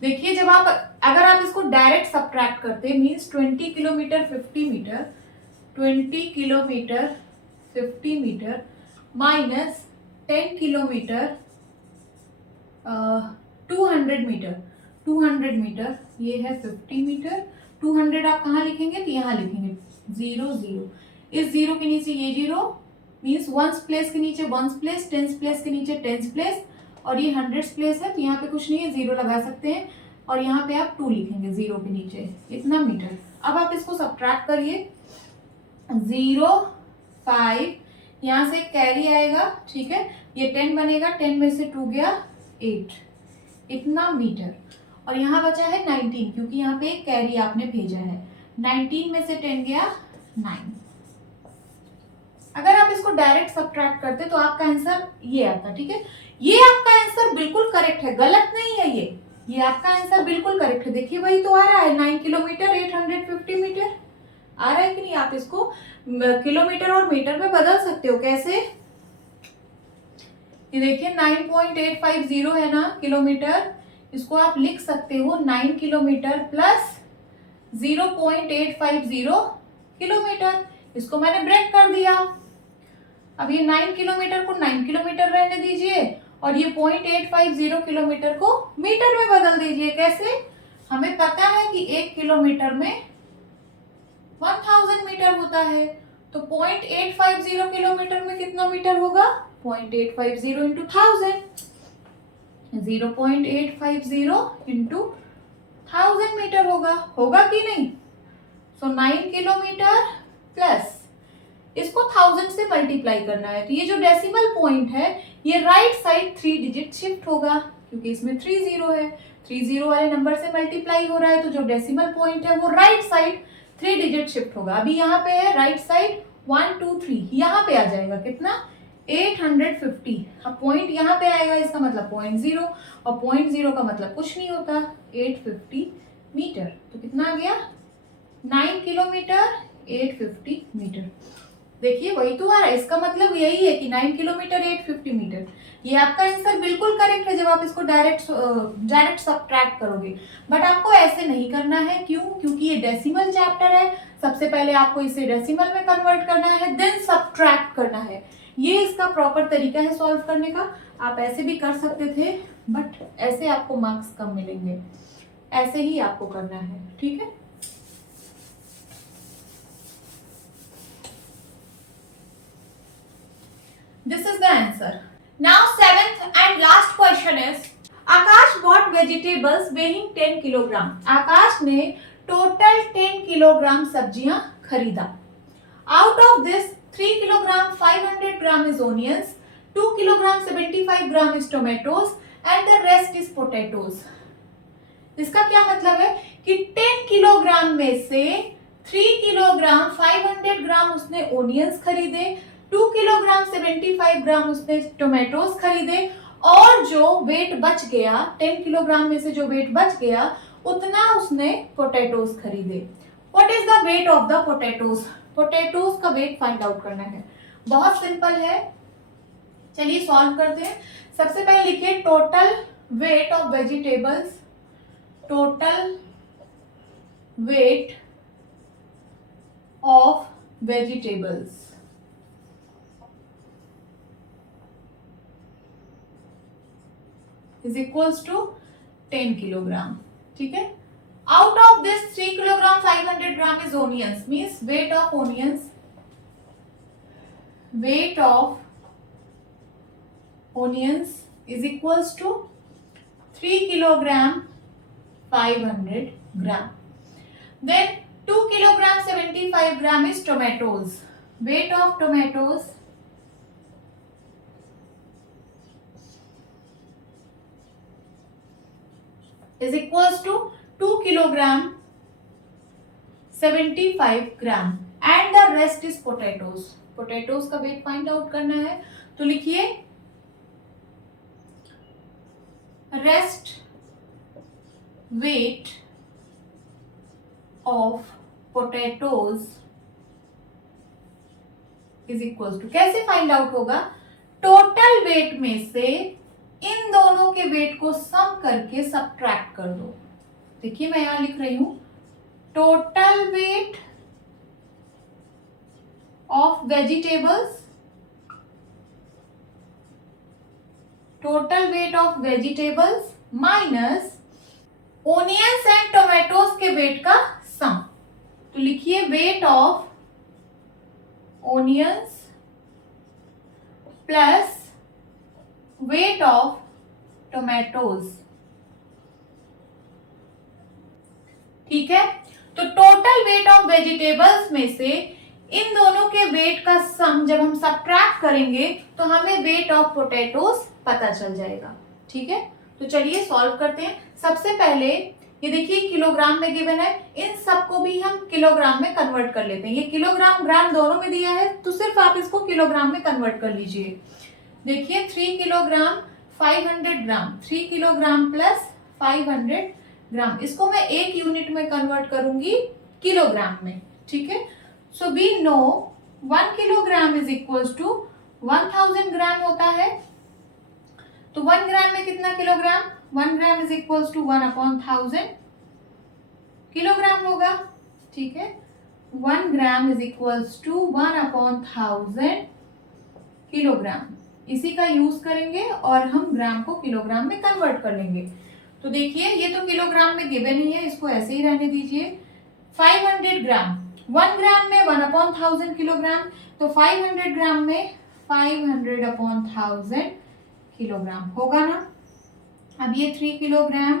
देखिए जब आप अगर आप इसको डायरेक्ट सब्ट्रैक्ट करते means 20 kilometre 50 metre, 20 kilometre 50 metre minus 10 kilometre 200 metre, 200 metre ये है 50 मीटर, 200 आप कहाँ लिखेंगे, तो यहाँ लिखेंगे 0 0, इस 0 के नीचे ये 0 मीन्स वंस प्लेस के नीचे वंस प्लेस, टेंस प्लेस के नीचे टेंस प्लेस, और ये हंड्रेड्स प्लेस है तो यहाँ पे कुछ नहीं है, 0 लगा सकते हैं, और यहाँ पे आप 2 लिखेंगे 0 के नीचे, इतना मीटर। अब आप इसको सब्ट्रैक्ट करिए, 0 5, यहाँ से कैरी आएगा, ठीक है, ये 10 बनेगा, 10 में से 2 गया 8, इतना मीटर। और यहाँ बचा है 19 क्योंकि यहाँ पे एक कैरी आपने भेजा है, 19 में से 10 गया 9। अगर आप इसको डायरेक्ट सब्ट्रैक्ट करते तो आपका आंसर ये आता, ठीक है। ये आपका आंसर बिल्कुल करेक्ट है, गलत नहीं है ये आपका आंसर बिल्कुल करेक्ट है। देखिए वही तो आ रहा है 9 किलोमीटर 850 मीटर आ रहा है कि नहीं। आप इसको किलोमीटर और मीटर में बदल सकते हो, कैसे, ये देखिए 9.850 है ना किलोमीटर, इसको आप लिख सकते हो 9 किलोमीटर प्लस 0.850 किलोमीटर, इसको मैंने ब्रेक कर दिया। अब ये 9 किलोमीटर को 9 किलोमीटर रहने दीजिए और ये 0.850 किलोमीटर को मीटर में बदल दीजिए। कैसे, हमें पता है कि 1 किलोमीटर में 1000 मीटर होता है, तो 0.850 किलोमीटर में कितना मीटर होगा, 0.850 इंटू 1000, 0.850 इंटू 1000 मीटर होगा कि नहीं। सो 9 किलोमीटर प्लस इसको 1000 से मल्टीप्लाई करना है, तो ये जो डेसिमल पॉइंट है ये राइट साइड 3 डिजिट शिफ्ट होगा क्योंकि इसमें 3 0 है, 3 0 वाले नंबर से मल्टीप्लाई हो रहा है, तो जो डेसिमल पॉइंट है वो राइट साइड 3 डिजिट शिफ्ट होगा। अभी यहाँ पे है राइट साइड 1 2 3, यहाँ पे आ जाएगा कितना 850। अब पॉइंट यहाँ पे आएगा, इसका मतलब 0.0, और 0.0 का मतलब कुछ नहीं होता 850 मीटर, तो कितना आ गया 9 किलोमीटर 850 मीटर। देखिए वही तो आ रहा है, इसका मतलब यही है कि 9 किलोमीटर 850 मीटर। ये आपका आंसर बिल्कुल करेक्ट है जब आप इसको डायरेक्ट सब्ट्रैक्ट करोगे, बट आपको ऐसे नहीं करना है। क्यों, क्योंकि ये डेसिमल चैप्टर है, सबसे पहले आपको इसे डेसिमल में कन्वर्ट करना है, देन सब्ट्रैक्ट करना है। ये इसका प्रॉपर तरीका है सॉल्व करने का। आप ऐसे भी कर सकते थे बट ऐसे आपको मार्क्स कम मिलेंगे, ऐसे ही आपको करना है, ठीक है। This is the answer. Now 7th and last question is, Akash bought vegetables weighing 10 kilogram. Akash ने टोटल 10 किलोग्राम सब्जियां खरीदा। Out of this 3 kilogram 500 gram is onions, 2 kilogram 75 gram is tomatoes and the rest is potatoes। इसका क्या मतलब है कि 10 किलोग्राम में से 3 किलोग्राम 500 ग्राम उसने ओनियंस खरीदे, 2 किलोग्राम 75 ग्राम उसने टोमेटोज खरीदे, और जो वेट बच गया 10 किलोग्राम में से जो वेट बच गया उतना उसने पोटैटोज खरीदे। What is the weight of the potatoes, potatoes का वेट फाइंड आउट करना है। बहुत सिंपल है, चलिए सॉल्व करते हैं। सबसे पहले लिखिए total weight of vegetables, total weight of vegetables. Is equals to 10 kilogram, ठीक है। Out of this 3 kilogram 500 gram is onions, means weight of onions, weight of onions is equals to 3 kilogram 500 gram. Then 2 kilogram 75 gram is tomatoes. Weight of tomatoes is equals to 2 kilogram 75 gram and the rest is potatoes. Potatoes का वेट फाइंड आउट करना है, तो लिखिए rest weight of potatoes is equal to, कैसे फाइंड आउट होगा, टोटल वेट में से इन दोनों के वेट को सम करके सबट्रैक्ट कर दो। देखिए मैं यहां लिख रही हूं total weight of vegetables, total weight of vegetables minus onions and tomatoes के वेट का सम। तो लिखिए weight of onions plus weight of tomatoes, ठीक है। तो टोटल वेट ऑफ वेजिटेबल्स में से इन दोनों के वेट का सम जब हम सबट्रैक्ट करेंगे तो हमें वेट ऑफ पोटैटोज पता चल जाएगा, ठीक है। तो चलिए सॉल्व करते हैं। सबसे पहले ये देखिए किलोग्राम में गिवन है, इन सबको भी हम किलोग्राम में कन्वर्ट कर लेते हैं। ये किलोग्राम ग्राम दोनों में दिया है तो सिर्फ आप इसको किलोग्राम में कन्वर्ट कर लीजिए। देखिए 3 किलोग्राम 500 ग्राम, 3 किलोग्राम प्लस 500 ग्राम, इसको मैं एक यूनिट में कन्वर्ट करूंगी किलोग्राम में, ठीक है। So we know 1 kilogram is equals to 1000 gram होता है। तो 1 ग्राम में कितना kilogram, 1 gram is equals to 1/1000 kilogram होगा, ठीक है। 1 gram is equals to 1/1000 kilogram. इसी का यूज करेंगे और हम ग्राम को किलोग्राम में कन्वर्ट कर लेंगे। तो देखिए ये तो किलोग्राम में गिवन ही है, इसको ऐसे ही रहने दीजिए। 500 ग्राम, 1 ग्राम में 1/1000 किलोग्राम, तो 500 ग्राम में 500/1000 किलोग्राम होगा ना। अब ये 3 किलोग्राम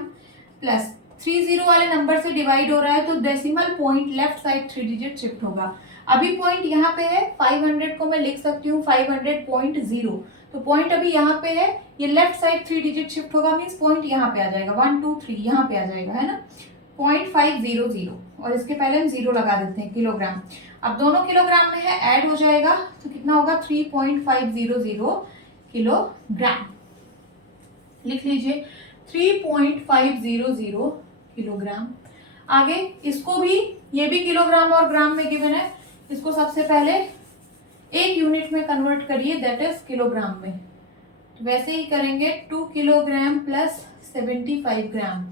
प्लस 30 वाले नंबर से डिवाइड हो रहा है तो decimal point left side 3 digit shift होगा। अभी पॉइंट यहाँ पे है, 500 को मैं लिख सकती हूँ 500.0, तो पॉइंट अभी यहाँ पे है, ये लेफ्ट साइड 3 डिजिट शिफ्ट होगा, मीन्स पॉइंट यहाँ पे आ जाएगा, 1 2 3 यहाँ पे आ जाएगा, है ना। 0.500 और इसके पहले हम 0 लगा देते हैं, किलोग्राम। अब दोनों किलोग्राम में है, ऐड हो जाएगा तो कितना होगा 3.500 किलोग्राम। लिख लीजिए 3.500 किलोग्राम। आगे इसको भी, ये भी किलोग्राम और ग्राम में गिवन है, इसको सबसे पहले एक यूनिट में कन्वर्ट करिए, दैट इज किलोग्राम में। तो वैसे ही करेंगे 2 किलोग्राम प्लस 75 ग्राम,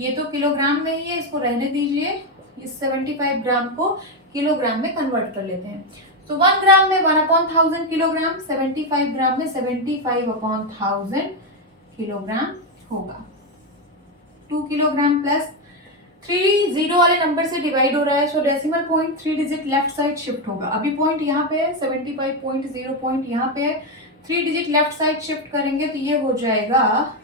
ये तो किलोग्राम में ही है, इसको रहने दीजिए। इस 75 ग्राम को किलोग्राम में कन्वर्ट कर लेते हैं। तो 1 ग्राम में 1/1000 किलोग्राम, 75 ग्राम में 75/1000 किलोग्राम होगा। 2 किलोग्राम प्लस 30 वाले नंबर से डिवाइड हो रहा है, so decimal point 3 digit left side shift होगा। अभी पॉइंट यहाँ पे है, 75.0 पॉइंट यहाँ पे है, 3 डिजिट लेफ्ट साइड शिफ्ट करेंगे तो ये हो जाएगा,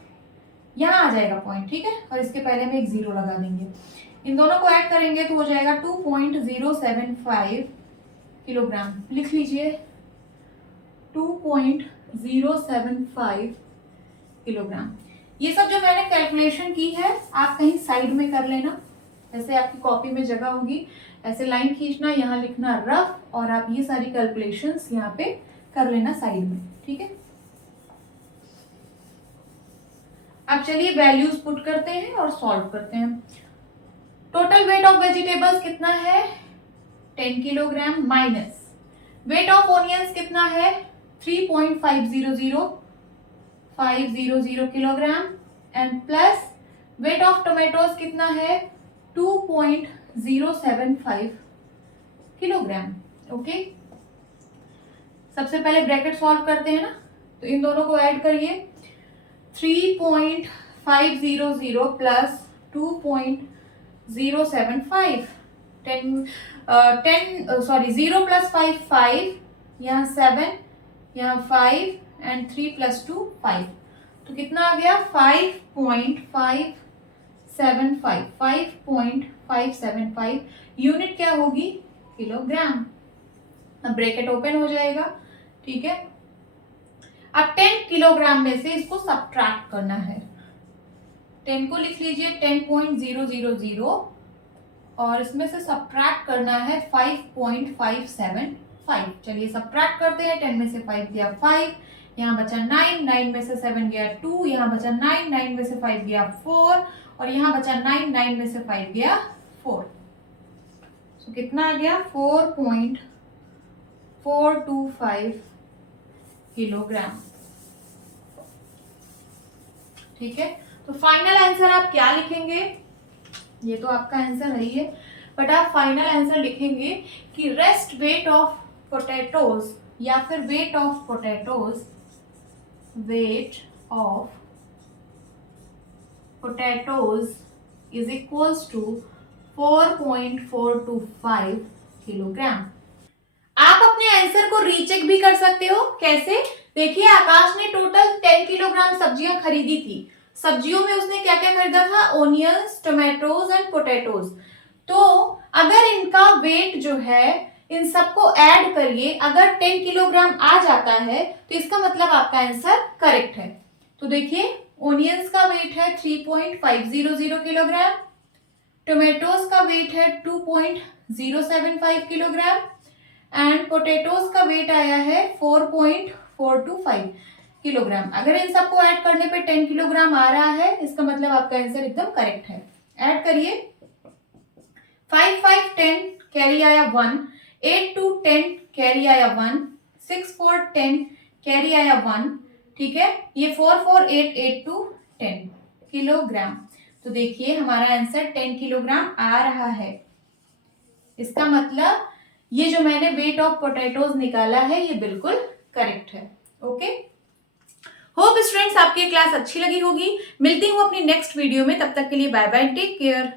यहाँ आ जाएगा पॉइंट, ठीक है। और इसके पहले में एक 0 लगा देंगे, इन दोनों को ऐड करेंगे तो हो जाएगा 2.075 किलोग्राम। लिख लीजिए 2.075 किलोग्राम। ये सब जो मैंने कैलकुलेशन की है आप कहीं साइड में कर लेना, ऐसे आपकी कॉपी में जगह होगी, ऐसे लाइन खींचना, यहाँ लिखना रफ, और आप ये सारी कैलकुलेशंस यहाँ पे कर लेना साइड में, ठीक है। अब चलिए वैल्यूज पुट करते हैं और सॉल्व करते हैं। टोटल वेट ऑफ वेजिटेबल्स कितना है 10 kilogram, minus weight of onions कितना है 3.500 kilogram, and plus weight of tomatoes कितना है 2.075 किलोग्राम। ओके, सबसे पहले ब्रैकेट सॉल्व करते हैं ना, तो इन दोनों को ऐड करिए। 3.500 प्लस 2.075, 0 प्लस 5 5, यहाँ 7, यहाँ 5 एंड 3 प्लस 2 5, तो कितना आ गया 5.575 यूनिट क्या होगी किलोग्राम। अब ब्रैकेट ओपन हो जाएगा, ठीक है। अब 10 किलोग्राम में से इसको सब्ट्रैक्ट करना है। 10 को लिख लीजिए 10.000 और इसमें से सब्ट्रैक्ट करना है 5.575। चलिए सब्ट्रैक्ट करते हैं। 10 में से 5 गया 5, यहाँ बचा 9, 9 में से 7 गया 2, यहाँ बचा 9, 9 में से 5 गया 4 और यहाँ बचा 9, 9 में से 5 गया 4। तो कितना आ गया 4.425 किलोग्राम, ठीक है। तो फाइनल आंसर आप क्या लिखेंगे, ये तो आपका आंसर है ही है, बट आप फाइनल आंसर लिखेंगे कि रेस्ट वेट ऑफ पोटैटोज या फिर weight of potatoes is equals to 4.425 kilogram. आप अपने आंसर को रीचेक भी कर सकते हो। कैसे? देखिए आकाश ने टोटल 10 किलोग्राम सब्जियां खरीदी थी। सब्जियों में उसने क्या क्या खरीदा था, ओनियंस, टोमेटोज एंड पोटैटोज। तो अगर इनका वेट जो है, इन सबको ऐड करिए, अगर 10 किलोग्राम आ जाता है तो इसका मतलब आपका आंसर करेक्ट है। तो देखिए ओनियंस का वेट है 3.500 किलोग्राम, टोमेटोज का वेट है 2.075 किलोग्राम एंड पोटैटोज का वेट आया है 4.425 किलोग्राम। अगर इन सबको ऐड करने पे 10 किलोग्राम आ रहा है, इसका मतलब आपका आंसर एकदम करेक्ट है। ऐड करिए। 5 5 10 कैरी आया 1, 8 2 10 कैरी आया 1, 6 4 10 कैरी आया 1, ठीक है। ये 4 4 8 8 2 10 किलोग्राम। तो देखिए हमारा आंसर 10 किलोग्राम आ रहा है। इसका मतलब ये जो मैंने वेट ऑफ पोटैटोज निकाला है ये बिल्कुल करेक्ट है। ओके, होप स्टूडेंट्स आपकी क्लास अच्छी लगी होगी। मिलती हूँ अपनी नेक्स्ट वीडियो में, तब तक के लिए बाय बाय, टेक केयर।